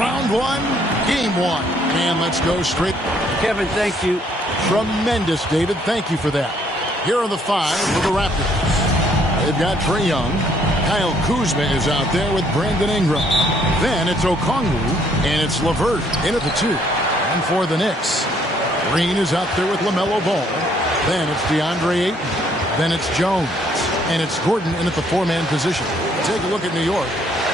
round one, game one. And let's go straight. Kevin, thank you. Tremendous, David. Thank you for that. Here are the five for the Raptors. They've got Trae Young. Kyle Kuzma is out there with Brandon Ingram. Then it's Okongwu, and it's LeVert in at the 2. And for the Knicks, Green is out there with LaMelo Ball. Then it's DeAndre Ayton. Then it's Jones. And it's Gordon in at the 4-man position. Take a look at New York.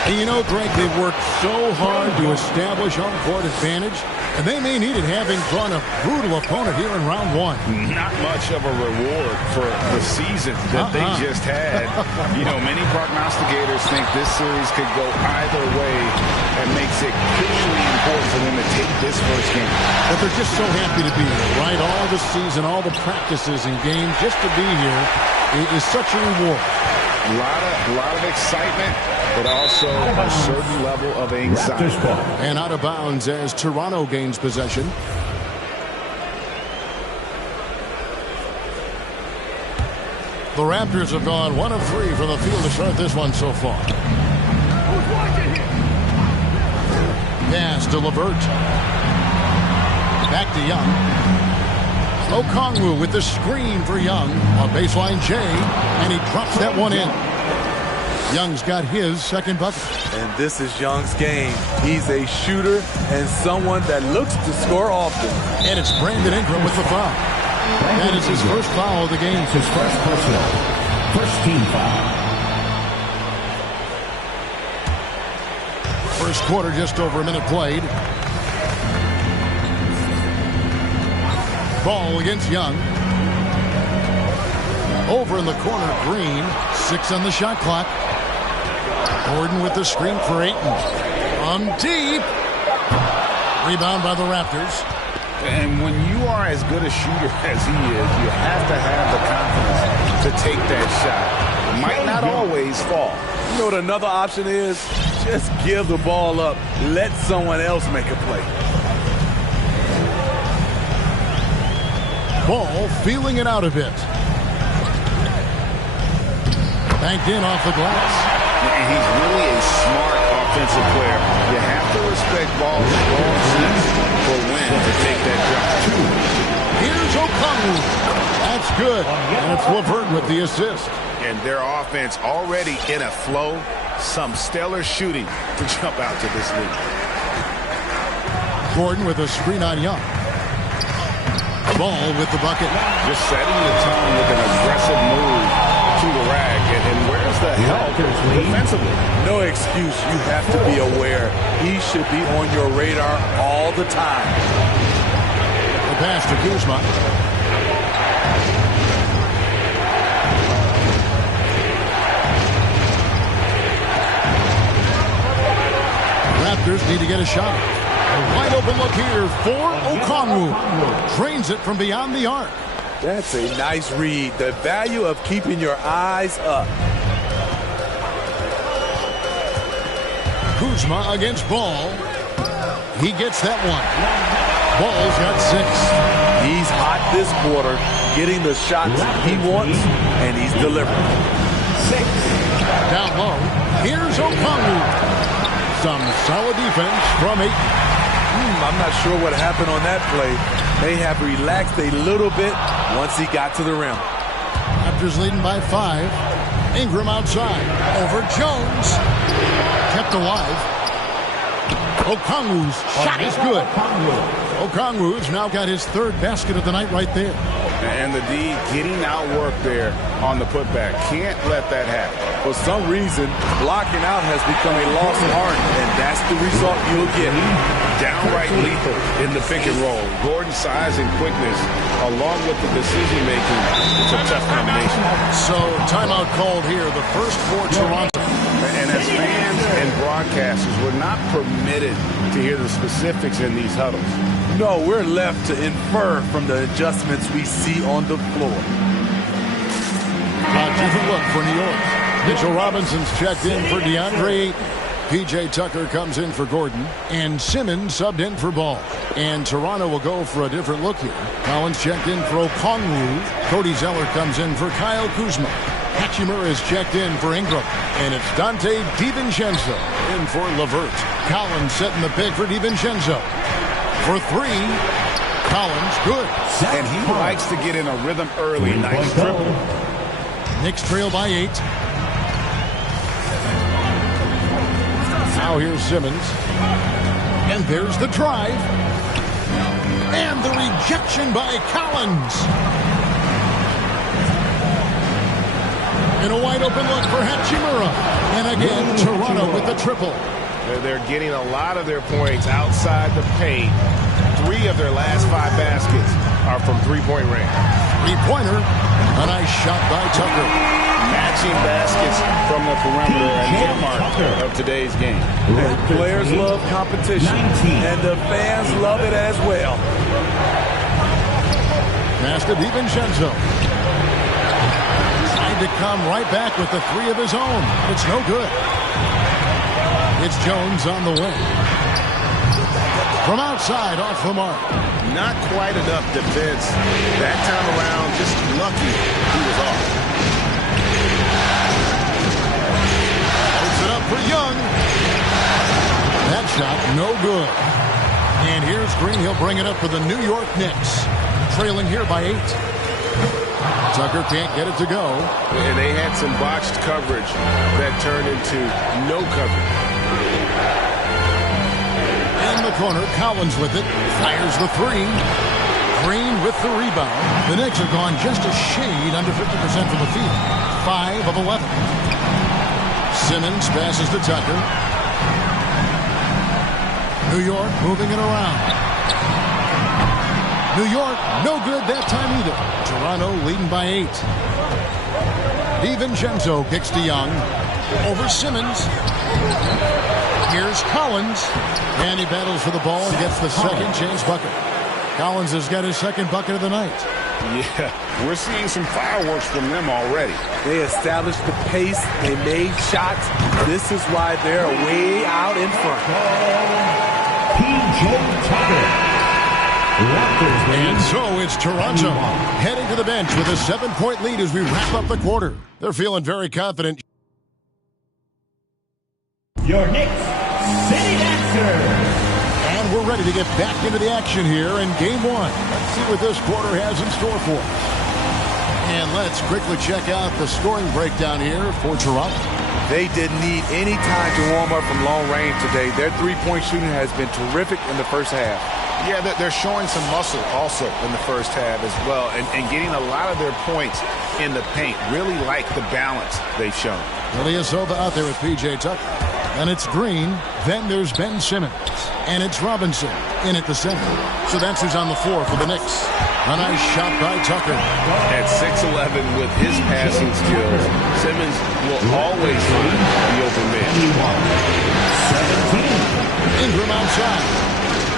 And you know, Greg, they've worked so hard to establish home-court advantage, and they may need it having drawn a brutal opponent here in round one. Not much of a reward for the season that they just had. You know, many prognosticators think this series could go either way and makes it crucially important for them to take this first game. But they're just so happy to be here, right? All the season, all the practices and games, just to be here is such a reward. A lot of excitement, but also a certain level of anxiety. And out of bounds as Toronto gains possession. The Raptors have gone 1 of 3 from the field to start this one so far. Pass to LeVert. Back to Young. Okongwu with the screen for Young. A baseline J, and he drops that one in. Young's got his second bucket. And this is Young's game. He's a shooter and someone that looks to score often. And it's Brandon Ingram with the foul. That is his first foul of the game. It's his first personal. First team foul. First quarter, just over a minute played. Ball against Young. Over in the corner, Green. 6 on the shot clock. Gordon with the screen for Ayton. On deep. Rebound by the Raptors. And when you are as good a shooter as he is, you have to have the confidence to take that shot. It might not always fall. You know what another option is? Just give the ball up. Let someone else make a play. Ball feeling it out a bit. Banked in off the glass. And he's really a smart offensive player. You have to respect Ball's strong sense for when to take that jump. Here's Okongwu. That's good. And it's LeVert with the assist. And their offense already in a flow. Some stellar shooting to jump out to this lead. Gordon with a screen on Young. Ball with the bucket. Just setting the tone with an aggressive move to the rack. And where's the help defensively? No excuse. You have to be aware. He should be on your radar all the time. The pass to Kuzma. Raptors need to get a shot. A wide open look here for Okongwu. Drains it from beyond the arc. That's a nice read. The value of keeping your eyes up. Kuzma against Ball. He gets that one. Ball's got 6. He's hot this quarter, getting the shots he wants, and he's delivering. 6. Down low. Here's Okongwu. Some solid defense from Ayton. I'm not sure what happened on that play. May have relaxed a little bit once he got to the rim. Raptors leading by 5. Ingram outside. Over Jones. Kept alive. Okongwu's shot is good. Okongwu's now got his 3rd basket of the night right there. And the D getting outworked there on the putback. Can't let that happen. For some reason, blocking out has become a lost art, and that's the result you'll get. Downright lethal in the pick and roll. Gordon's size and quickness, along with the decision-making, it's a tough combination. So, timeout called here. The first for Toronto. And as fans and broadcasters, we're not permitted to hear the specifics in these huddles. No, we're left to infer from the adjustments we see on the floor. A different look for New York. Mitchell Robinson's checked in for DeAndre Ayton. P.J. Tucker comes in for Gordon. And Simmons subbed in for Ball. And Toronto will go for a different look here. Collins checked in for Okongwu. Cody Zeller comes in for Kyle Kuzma. Hachimura is checked in for Ingram. And it's Dante DiVincenzo in for LeVert. Collins setting the pick for DiVincenzo. For three. Collins, good. And he likes to get in a rhythm early. Nice dribble. Knicks trail by 8. Now here's Simmons. And there's the drive. And the rejection by Collins. And a wide open look for Hachimura. And again, Toronto with the triple. They're getting a lot of their points outside the paint. 3 of their last 5 baskets are from three-point range. Three-pointer. A nice shot by Tucker. Matching baskets from the perimeter and hallmark of today's game. And players love competition, and the fans love it as well. Pass to DiVincenzo. Trying to come right back with the 3 of his own. It's no good. It's Jones on the way. From outside, off the mark. Not quite enough defense. That time around, just lucky he was off. Puts it up for Young. That shot, no good. And here's Green. He'll bring it up for the New York Knicks. Trailing here by 8. Tucker can't get it to go. And they had some botched coverage that turned into no coverage. In the corner, Collins with it. Fires the 3. Green with the rebound. The Knicks have gone just a shade under 50% from the field. 5 of 11. Simmons passes to Tucker. New York moving it around. New York, no good that time either. Toronto leading by 8. DiVincenzo kicks to Young. Over Simmons. Here's Collins. And he battles for the ball and gets the second chance bucket. Collins has got his second bucket of the night. Yeah, we're seeing some fireworks from them already. They established the pace. They made shots. This is why they're way out in front. P.J. Tucker. And so it's Toronto heading to the bench with a 7-point lead as we wrap up the quarter. They're feeling very confident. Your Knicks City Dancer. And we're ready to get back into the action here in Game 1. Let's see what this quarter has in store for us. And let's quickly check out the scoring breakdown here for Toronto. They didn't need any time to warm up from long range today. Their three-point shooting has been terrific in the first half. Yeah, they're showing some muscle also in the first half as well, and getting a lot of their points in the paint. Really like the balance they've shown. Ilyasova out there with P.J. Tucker. And it's Green. Then there's Ben Simmons. And it's Robinson in at the center. So that's who's on the floor for the Knicks. A nice shot by Tucker. At 6'11" with his passing skills, Simmons will always find the open man. 17. Ingram outside.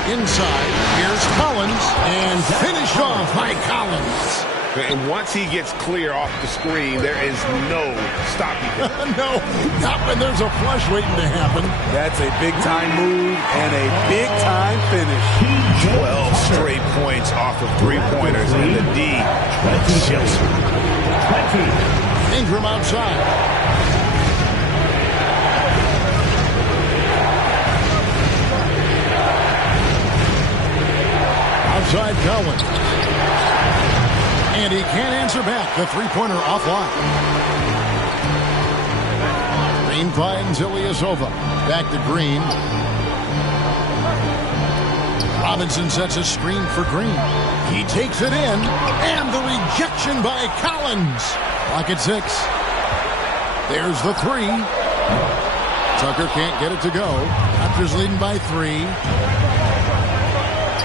Inside, here's Collins, and finished off by Collins. And once he gets clear off the screen, there is no stopping him. No, not when there's a flush waiting to happen. That's a big-time move and a big-time finish. 12 straight points off of three-pointers, and the D ships. 20. Ingram outside. Outside Collins. And he can't answer back. The three-pointer offline. Green finds Ilyasova. Back to Green. Robinson sets a screen for Green. He takes it in. And the rejection by Collins. Clock at 6. There's the 3. Tucker can't get it to go. Raptors leading by 3.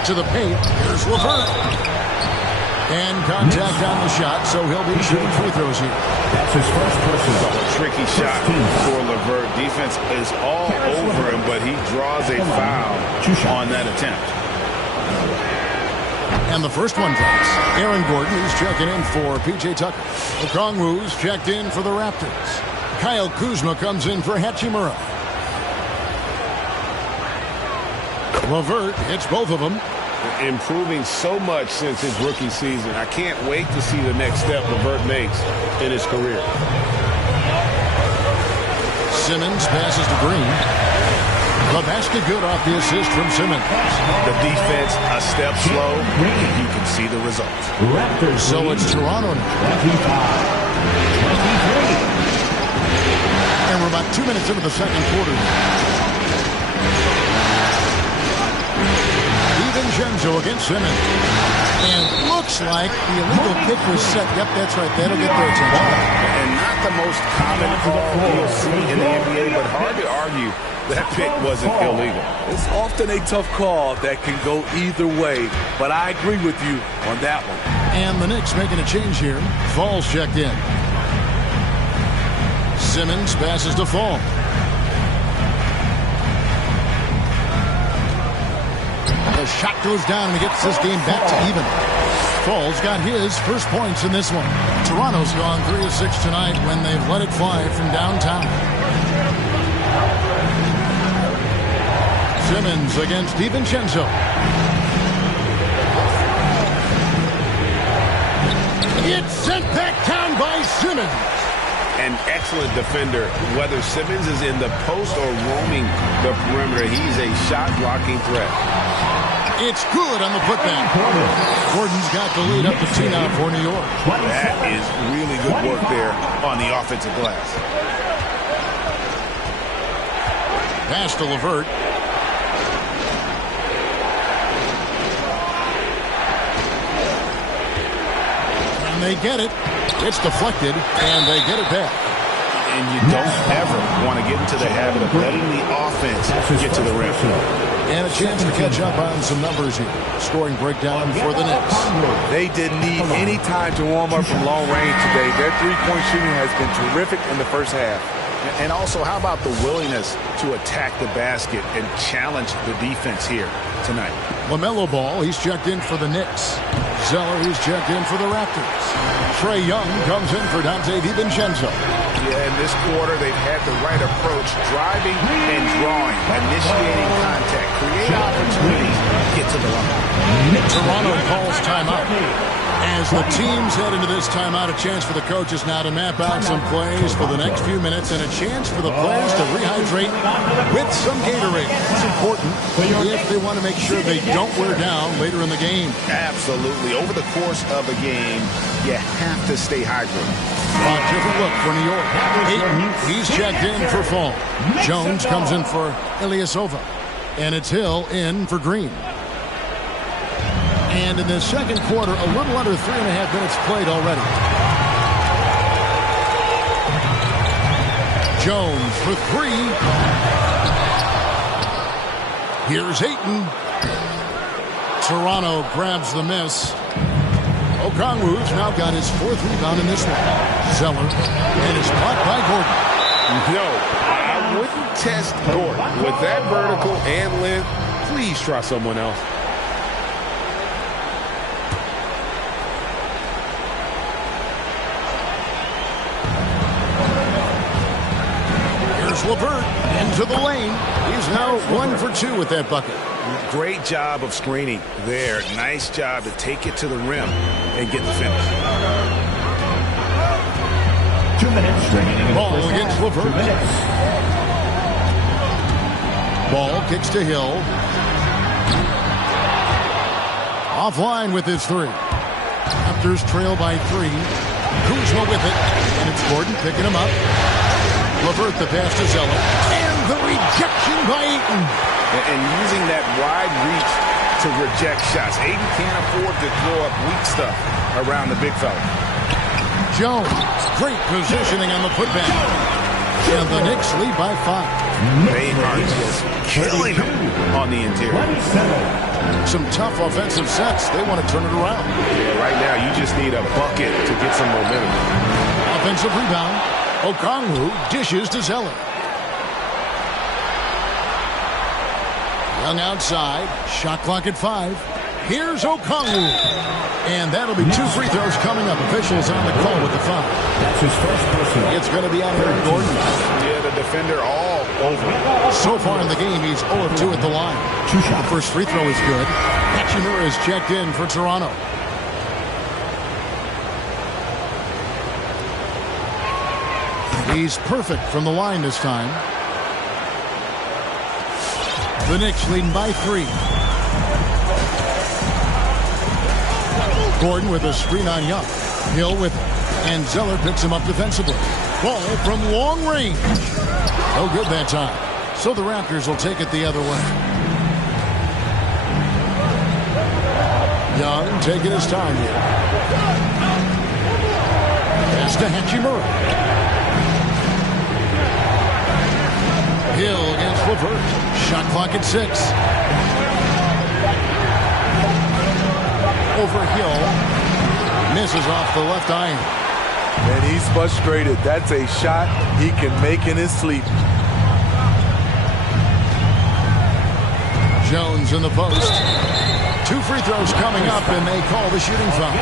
To the paint. Here's LeVert. And contact on the shot, so he'll be shooting free throws here. That's his first personal. A tricky shot for LeVert. Defense is all over him, but he draws a foul on that attempt. And the first one drops. Aaron Gordon is checking in for P.J. Tucker. Okongwu's checked in for the Raptors. Kyle Kuzma comes in for Hachimura. LeVert hits both of them. improving so much since his rookie season. I can't wait to see the next step LeVert makes in his career. Simmons passes to Green. The basket good off the assist from Simmons. The defense a step slow. You can see the results. So it's Toronto now. 25-23. And we're about 2 minutes into the second quarter. DiVincenzo against Simmons. And looks like the illegal kick was set. Yep, that's right. That'll get their attention. And not the most common call you'll see in the NBA, but hard to argue that pick wasn't illegal. It's often a tough call that can go either way, but I agree with you on that one. And the Knicks making a change here. Fall's checked in. Simmons passes to Fall. The shot goes down and he gets this game back to even. Fall's got his first points in this one. Toronto's gone 3 of 6 tonight when they've let it fly from downtown. Simmons against DiVincenzo. It's sent back down by Simmons. An excellent defender. Whether Simmons is in the post or roaming the perimeter, he's a shot-blocking threat. It's good on the putback. Gordon's got the lead up to 2 now for New York. That is really good work there on the offensive glass. Pass to LeVert. And they get it. It's deflected, and they get it back. And you don't ever want to get into the habit of letting the offense get to the rim. And a chance to catch up on some numbers here. Scoring breakdown for the Knicks. They didn't need any time to warm up from long range today. Their three-point shooting has been terrific in the first half. And also, how about the willingness to attack the basket and challenge the defense here tonight? LaMelo Ball, he's checked in for the Knicks. Zeller, he's checked in for the Raptors. Trae Young comes in for Dante DiVincenzo. Yeah, in this quarter, they've had the right approach, driving and drawing, initiating contact, creating opportunities, get to the line. Toronto calls timeout. As the teams head into this timeout, a chance for the coaches now to map out some plays for the next few minutes and a chance for the players to rehydrate with some Gatorade. It's important if they want to make sure they don't wear down later in the game. Absolutely. Over the course of a game, you have to stay hydrated. Different look for New York. Ayton, he's checked in for Fall. Jones comes in for Ilyasova. And it's Hill in for Green. And in the second quarter, a little under 3.5 minutes played already. Jones for 3. Here's Ayton. Toronto grabs the miss. Okongwu's now got his 4th rebound in this one. Zeller, and it's blocked by Gordon. No, I wouldn't test Gordon. With that vertical and length, please try someone else. Here's LeVert into the lane. He's now 1 for 2 with that bucket. Great job of screening there. Nice job to take it to the rim and get the finish. 2 minutes remaining. Ball against LeVert. 2 minutes. Ball kicks to Hill. Offline with his 3. Raptors trail by 3. Kuzma with it. And it's Gordon picking him up. LeVert the pass to Zeller. And the rejection by Ayton. And using that wide reach to reject shots. Ayton can't afford to throw up weak stuff around the big fella. Jones, great positioning on the putback. And the Knicks lead by 5. They are just killing them on the interior. 27. Some tough offensive sets. They want to turn it around. Yeah, right now you just need a bucket to get some momentum. Offensive rebound. Okongwu dishes to Zeller. Young outside. Shot clock at 5. Here's Okongwu. And that'll be 2 free throws coming up. Officials on the call with the foul. That's his first personal. It's going to be on Eric Gordon. Yeah, the defender all over. So far in the game, he's 0 of 2 at the line. The first free throw is good. Hachimura is checked in for Toronto. He's perfect from the line this time. The Knicks leading by 3. Gordon with a screen on Young. Hill with it. And Zeller picks him up defensively. Ball from long range. No good that time. So the Raptors will take it the other way. Young taking his time here. Pass to Hachimura. Hill against LeVert. Shot clock at 6. Over Hill. Misses off the left iron. And he's frustrated. That's a shot he can make in his sleep. Jones in the post. 2 free throws coming up, and they call the shooting foul.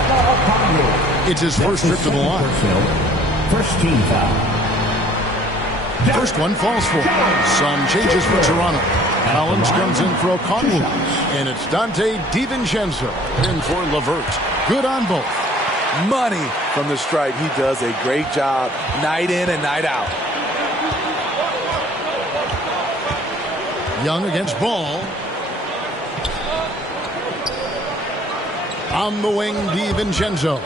It's his first trip to the line. First team foul. First one falls for him. Some changes for Toronto. Collins comes in for Okongwu. And it's Dante DiVincenzo in for LeVert. Good on both. Money from the stripe. He does a great job night in and night out. Young against Ball. On the wing, DiVincenzo.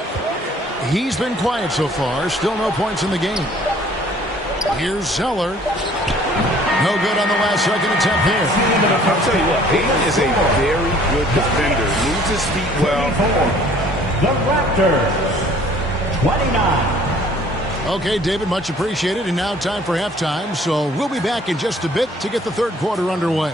He's been quiet so far. Still no points in the game. Here's Zeller. No good on the last second attempt here. I'll tell you what, Payton is a very good defender. Moves his feet well. The Raptors, 29. Okay, David, much appreciated. And now time for halftime. So we'll be back in just a bit to get the third quarter underway.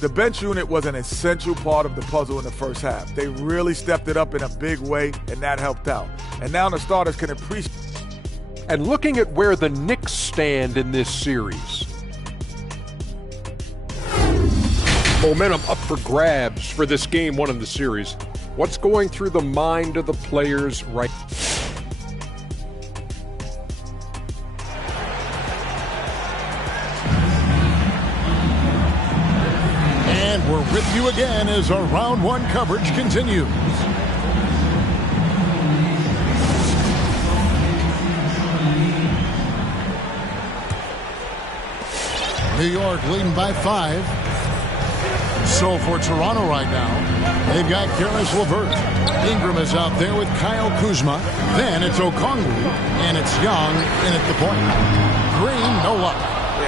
The bench unit was an essential part of the puzzle in the first half. They really stepped it up in a big way, and that helped out. And now the starters can appreciate. And looking at where the Knicks stand in this series. Momentum up for grabs for this game 1 in the series. What's going through the mind of the players right now? And we're with you again as our round 1 coverage continues. New York leading by 5. So for Toronto right now, they've got Caris LeVert. Ingram is out there with Kyle Kuzma. Then it's Okongwu, and it's Young in at the point. Green, no luck.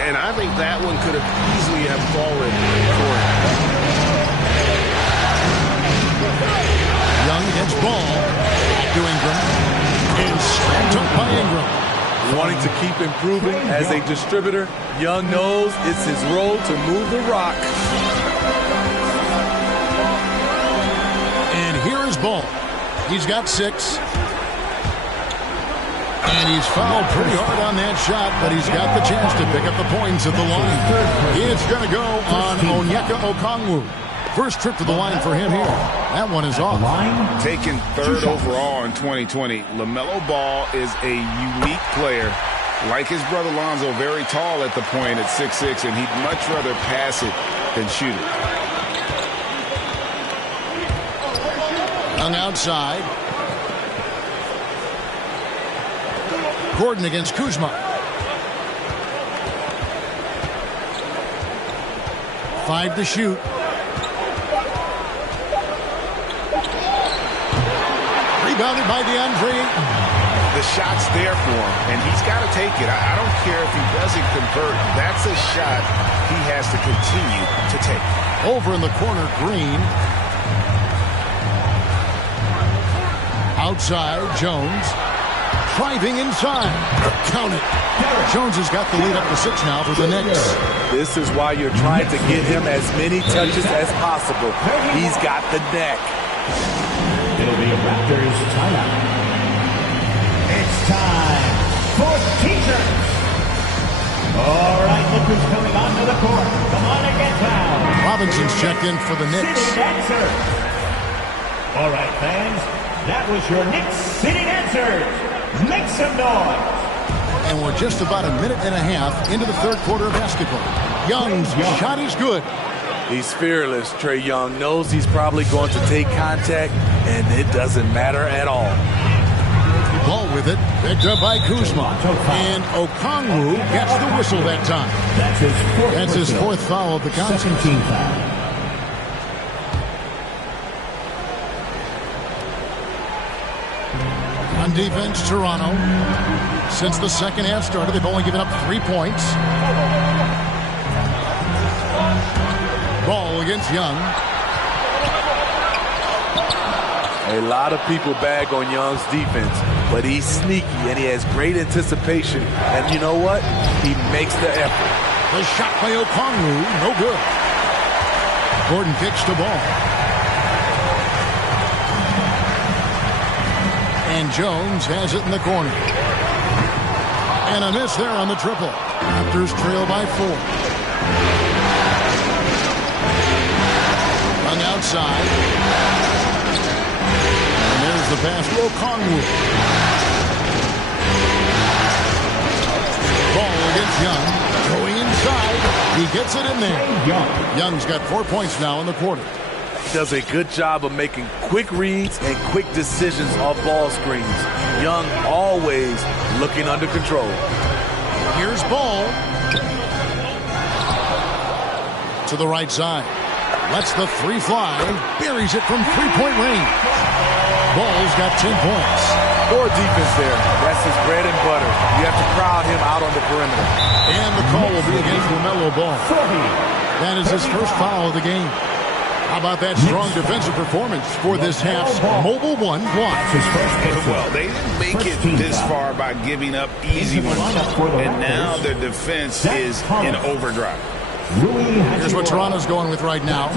And I think that one could have easily have fallen for him. Young against Ball. Back to Ingram. And slammed up by Ingram. Wanting to keep improving as a distributor, Young knows it's his role to move the rock. And here is Ball. He's got 6. And he's fouled pretty hard on that shot, but he's got the chance to pick up the points at the line. It's going to go on Onyeka Okongwu. First trip to the line for him here. That one is off. Taken 3rd overall in 2020, LaMelo Ball is a unique player. Like his brother Lonzo, very tall at the point at 6'6", and he'd much rather pass it than shoot it. Young outside. Gordon against Kuzma. 5 to shoot. Rebounded by DeAndre. The shot's there for him, and he's got to take it. I don't care if he doesn't convert. That's a shot he has to continue to take. Over in the corner, Green. Outside, Jones. Driving inside. Count it. Jones has got the lead up to 6 now for the Knicks. This is why you're trying to get him as many touches as possible. He's got the neck. It'll be a Raptors timeout. It's time for teachers. All right, look who's coming onto the court. Come on and get down. Robinson's checked in for the Knicks. Sitting answers. All right, fans, that was your Knicks sitting answers. Make some noise. And we're just about a minute and a half into the third quarter of basketball. Young's shot is good. He's fearless. Trey Young knows he's probably going to take contact, and it doesn't matter at all. Ball with it, picked up by Kuzma. And Okongwu gets the whistle that time. That's his fourth foul of the contest. On defense, Toronto. Since the second half started, they've only given up 3 points. Ball against Young. A lot of people bag on Young's defense, but he's sneaky and he has great anticipation. And you know what? He makes the effort. The shot by Okongwu, no good. Gordon kicks the ball. And Jones has it in the corner. And a miss there on the triple. Raptors trail by 4. Young outside. And there's the pass to Okongwu. Ball against Young. Going inside. He gets it in there. Young's got 4 points now in the quarter. Does a good job of making quick reads and quick decisions off ball screens. Young always looking under control. Here's Ball. To the right side. Lets the three fly. Buries it from three-point range. Ball's got 10 points. More defense there. That's his bread and butter. You have to crowd him out on the perimeter. And the call will be against LaMelo Ball. That is his first foul of the game. How about that strong defensive performance for this half's Mobile One block? Well, they didn't make it this far by giving up easy ones. And now their defense is in overdrive. Here's what Toronto's going with right now.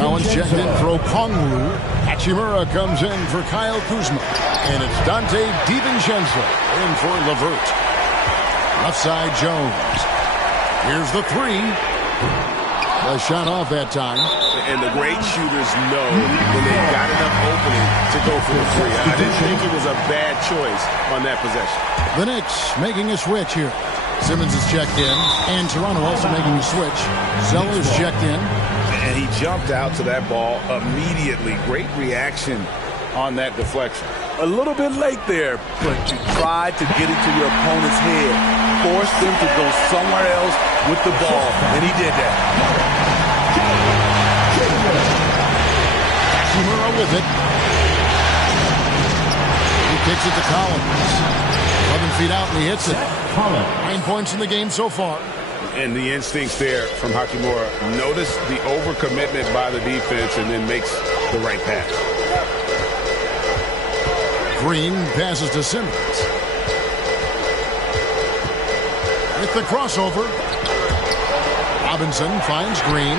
Collins checked in for Okongwu. Hachimura comes in for Kyle Kuzma. And it's Dante DiVincenzo in for LeVert. Left side, Jones. Here's the three. A shot off that time. And the great shooters know when they've got enough opening to go for the three. I didn't think it was a bad choice on that possession. The Knicks making a switch here. Simmons is checked in, and Toronto also making a switch. Zeller's checked in. And he jumped out to that ball immediately. Great reaction on that deflection. A little bit late there, but you tried to get into your opponent's head. Force them to go somewhere else with the ball, and he did that. Hachimura with it. He kicks it to Collins. 11 feet out, and he hits it. 9 points in the game so far. And the instincts there from Hachimura. Notice the overcommitment by the defense and then makes the right pass. Green passes to Simmons. With the crossover. Robinson finds Green.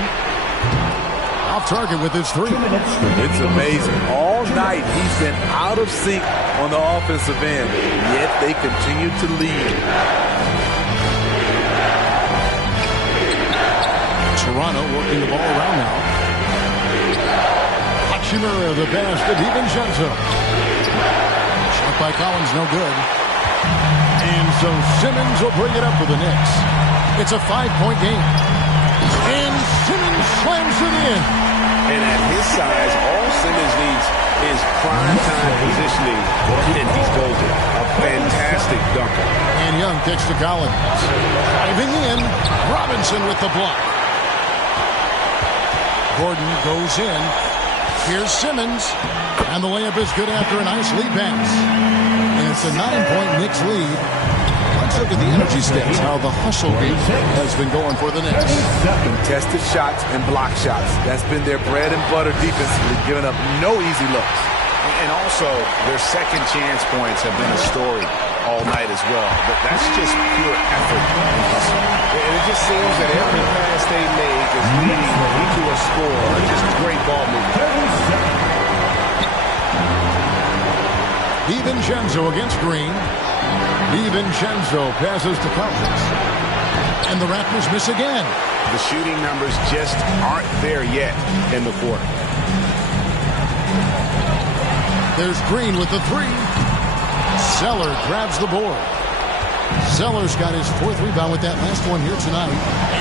Off target with his three. It's amazing. All night he's been out of sync on the offensive end, yet they continue to lead. Toronto working the ball around now. Hachimura, the pass to DiVincenzo. Shot by Collins, no good. And so Simmons will bring it up for the Knicks. It's a 5-point game. And Simmons slams it in. And at his size, all Simmons needs is prime time positioning, and he's golden. A fantastic dunker. And Young kicks to Collins. Diving in, Robinson with the block. Gordon goes in. Here's Simmons. And the layup is good after a nice lead pass. And it's a 9-point Knicks lead. Let's look at the energy stats, how the hustle game has been going for the Knicks. Contested shots and block shots. That's been their bread and butter defensively, giving up no easy looks. And also, their second chance points have been a story all night as well. But that's just pure effort and hustle. And it just seems that every pass they make is leading to a score. Just great ball movement. DiVincenzo against Green. DiVincenzo passes to Collins. And the Raptors miss again. The shooting numbers just aren't there yet in the quarter. There's Green with the three. Zeller grabs the board. Zeller's got his 4th rebound with that last one here tonight.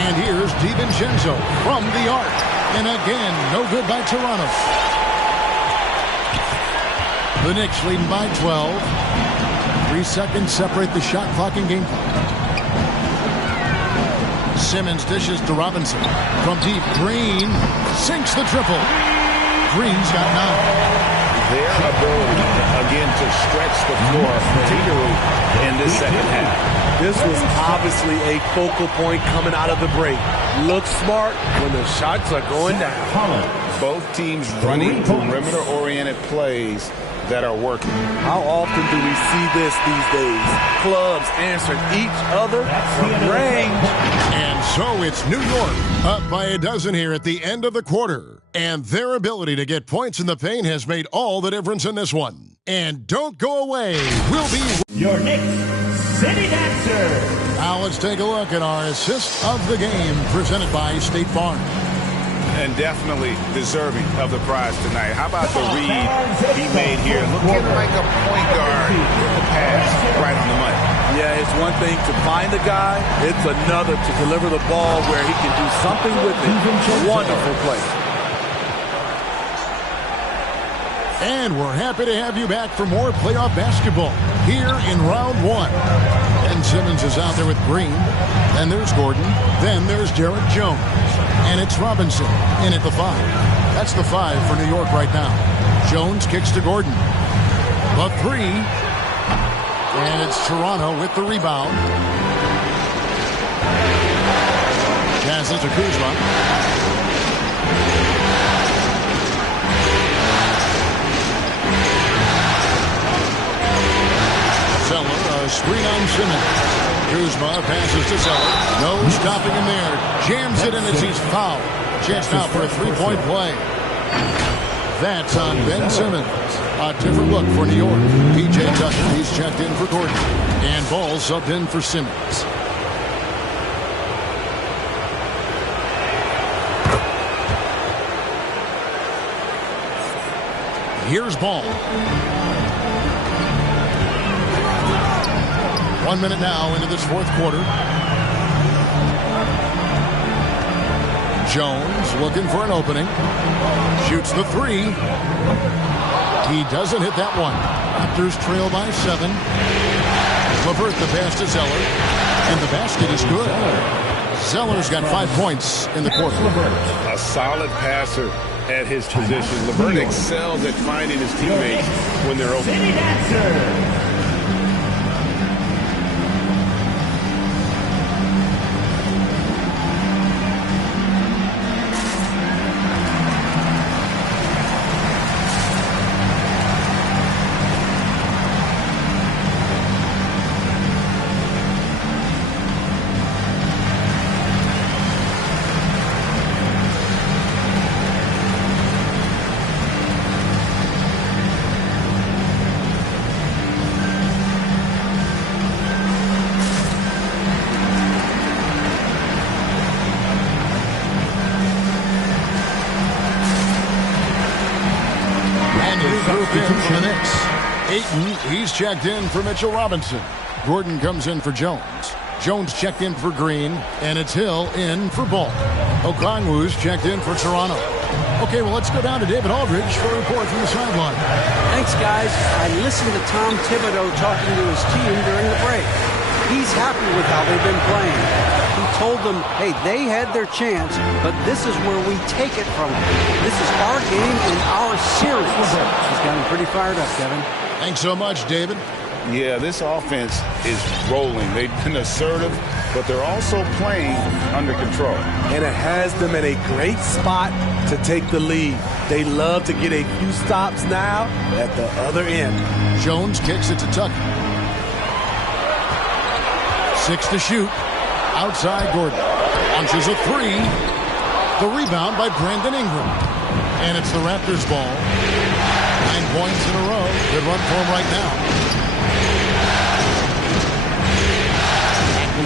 And here's DiVincenzo from the arc. And again, no good by Toronto. The Knicks leading by 12. 3 seconds separate the shot clock and game clock. Simmons dishes to Robinson. From deep, Green sinks the triple. Green's got 9. Their ability, again, to stretch the floor, particularly in this second half. This was obviously a focal point coming out of the break. Look smart when the shots are going down. Both teams running perimeter-oriented plays that are working. How often do we see this these days? Clubs answering each other from range. And so it's New York up by a dozen here at the end of the quarter. And their ability to get points in the paint has made all the difference in this one. And don't go away. We'll be your Knicks City Dancer. Now let's take a look at our assist of the game presented by State Farm. And definitely deserving of the prize tonight. How about the read he made here? Looking like a point guard with the pass right on the money. Yeah, it's one thing to find the guy. It's another to deliver the ball where he can do something with it. Wonderful play. And we're happy to have you back for more playoff basketball here in round 1. And Simmons is out there with Green. Then there's Gordon. Then there's Derek Jones. And it's Robinson in at the 5. That's the 5 for New York right now. Jones kicks to Gordon. The 3. And it's Toronto with the rebound. Passes to Kuzma. Zeller, a screen on Simmons. Kuzma passes to Zeller. No stopping him there. Jams it in as he's fouled. Chance now for a 3-point play. That's on Ben Simmons. A different look for New York. P.J. Tucker, he's checked in for Gordon. And Ball subbed in for Simmons. Here's Ball. 1 minute now into this 4th quarter. Jones looking for an opening. Shoots the 3. He doesn't hit that one. Raptors trail by 7. LeVert the pass to Zeller. And the basket is good. Zeller's got 5 points in the quarter. A solid passer at his position. LeVert excels at finding his teammates when they're open. For the Knicks. Ayton, he's checked in for Mitchell Robinson. Gordon comes in for Jones. Jones checked in for Green, and it's Hill in for Ball. Okongwu's checked in for Toronto. Okay, well, let's go down to David Aldridge for a report from the sideline. Thanks, guys. I listened to Tom Thibodeau talking to his team during the break. He's happy with how they've been playing. He told them, hey, they had their chance, but this is where we take it from them. This is our game and our series. He's got him pretty fired up, Kevin. Thanks so much, David. Yeah, this offense is rolling. They've been assertive, but they're also playing under control. And it has them in a great spot to take the lead. They love to get a few stops now at the other end. Jones kicks it to Tucker. 6 to shoot. Outside Gordon. Launches a 3. The rebound by Brandon Ingram. And it's the Raptors' ball. 9 points in a row. Good run for him right now.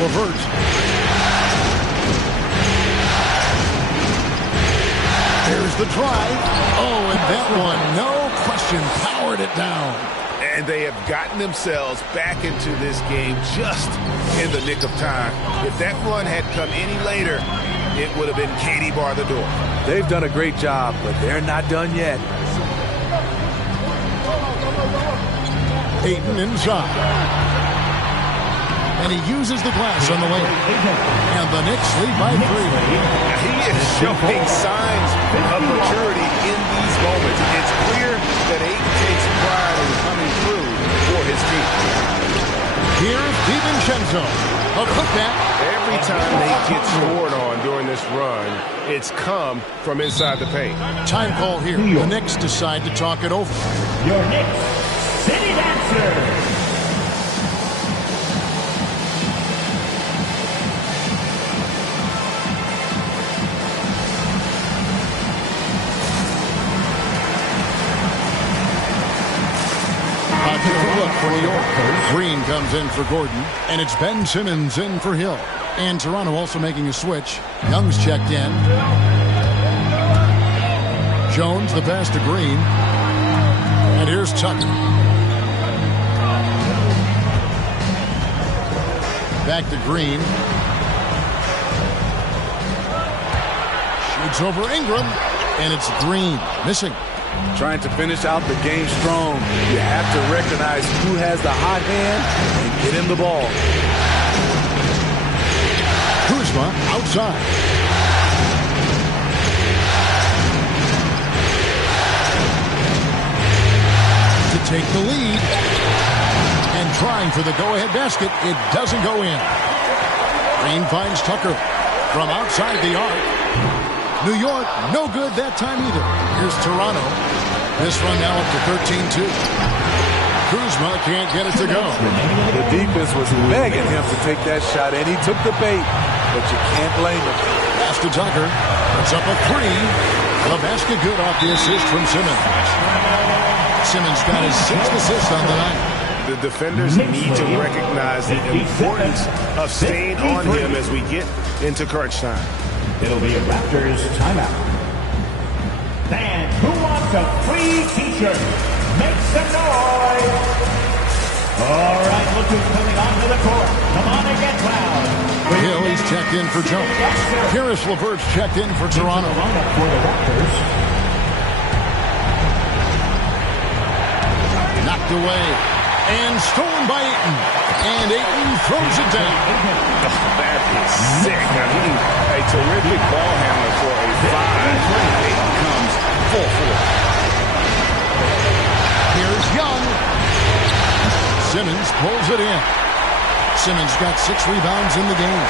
LeVert. There's the drive. Oh, and that one, no question, powered it down. And they have gotten themselves back into this game just in the nick of time. If that run had come any later, it would have been Katie bar the door. They've done a great job, but they're not done yet. Ayton inside. And he uses the glass on the lane. And the Knicks lead by 3. He is showing signs of maturity in these moments. It's clear that Ayton takes pride in coming through for his team. Here's DiVincenzo. A putback. Every time they get scored on during this run, it's come from inside the paint. Time call here. The Knicks decide to talk it over. Your Knicks City Dancers. Look for New York. Green comes in for Gordon, and it's Ben Simmons in for Hill. And Toronto also making a switch. Young's checked in. Jones, the pass to Green. And here's Tucker. Back to Green. Shoots over Ingram, and it's Green missing. Trying to finish out the game strong. You have to recognize who has the hot hand and get him the ball. Kuzma outside. To take the lead. And trying for the go-ahead basket. It doesn't go in. Green finds Tucker from outside the arc. New York, no good that time either. Here's Toronto. This run now up to 13-2. Kuzma can't get it to go. The defense was begging him to take that shot, and he took the bait, but you can't blame him. Pass to Tucker. It's up a 3. The basket good off the assist from Simmons. Simmons got his 6th assist on the night. The defenders need to recognize the importance of staying on him as we get into crunch time. It'll be a Raptors timeout. And who wants a free t-shirt? Make some noise. All right, look who's coming onto the court. Come on and get loud. Hill, he's checked in for Jones. Karis LeVert's checked in for Toronto. For the Raptors. Knocked away. And stolen by Ayton. And Ayton throws it down. That is sick. I mean, a terrific ball handler for a 5. Ayton comes full force. Here's Young. Simmons pulls it in. Simmons got 6 rebounds in the game.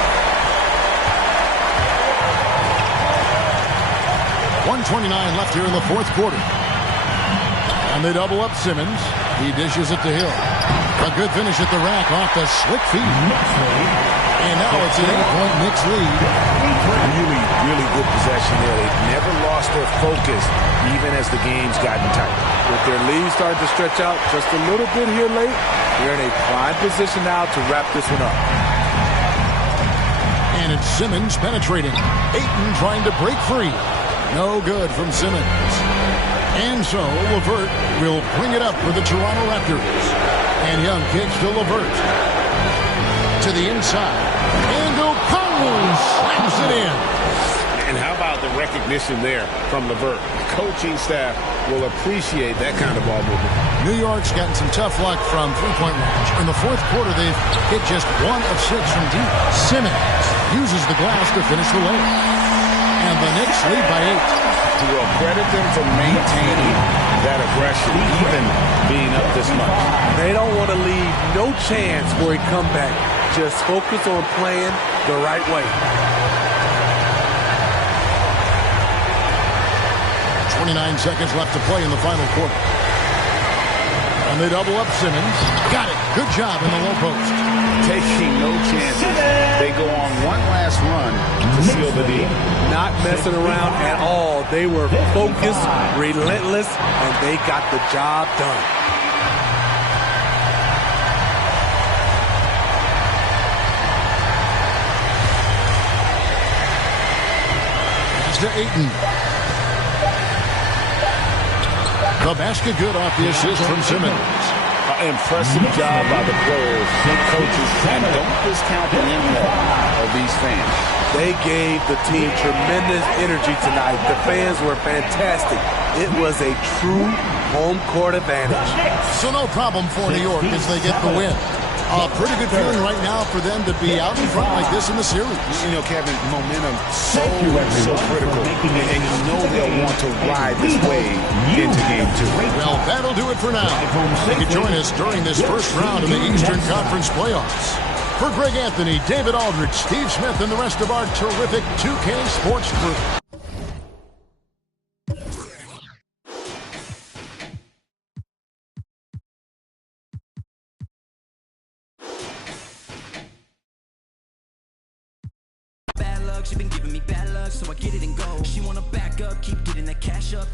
1:29 left here in the 4th quarter. And they double up Simmons. He dishes it to Hill. A good finish at the rack off the slick feed. And now it's an 8-point Knicks lead. Really good possession there. They've never lost their focus, even as the game's gotten tight. With their lead starting to stretch out just a little bit here late, they're in a prime position now to wrap this one up. And it's Simmons penetrating. Ayton trying to break free. No good from Simmons. And so LeVert will bring it up for the Toronto Raptors. And Young kicks to LeVert. To the inside. And Okongwu slams it in. And how about the recognition there from LeVert? The coaching staff will appreciate that kind of ball movement. New York's gotten some tough luck from three-point range. In the 4th quarter, they've hit just 1 of 6 from deep. Simmons uses the glass to finish the layup. And the Knicks lead by 8. We'll credit them for maintaining that aggression, even being up this much. They don't want to leave no chance for a comeback. Just focus on playing the right way. 29 seconds left to play in the final quarter. And they double up Simmons. Got it. Good job in the low post. Taking no chances. They go on one last run to seal the deal. Not messing around at all. They were focused, relentless, and they got the job done. Pass to Ayton. The basket good off the assist from Simmons. Impressive job by the players and coaches, and don't discount the impact of these fans. They gave the team tremendous energy tonight. The fans were fantastic. It was a true home court advantage. So no problem for New York as they get the win. A pretty good feeling right now for them to be out in front like this in the series. You know, Kevin, momentum so critical, and you know they'll want to ride this wave into game 2. Well, that'll do it for now. You can join us during this first round of the Eastern Conference playoffs. For Greg Anthony, David Aldridge, Steve Smith, and the rest of our terrific 2K Sports crew. She been giving me bad luck, so I get it and go. She wanna back up, keep getting that cash up.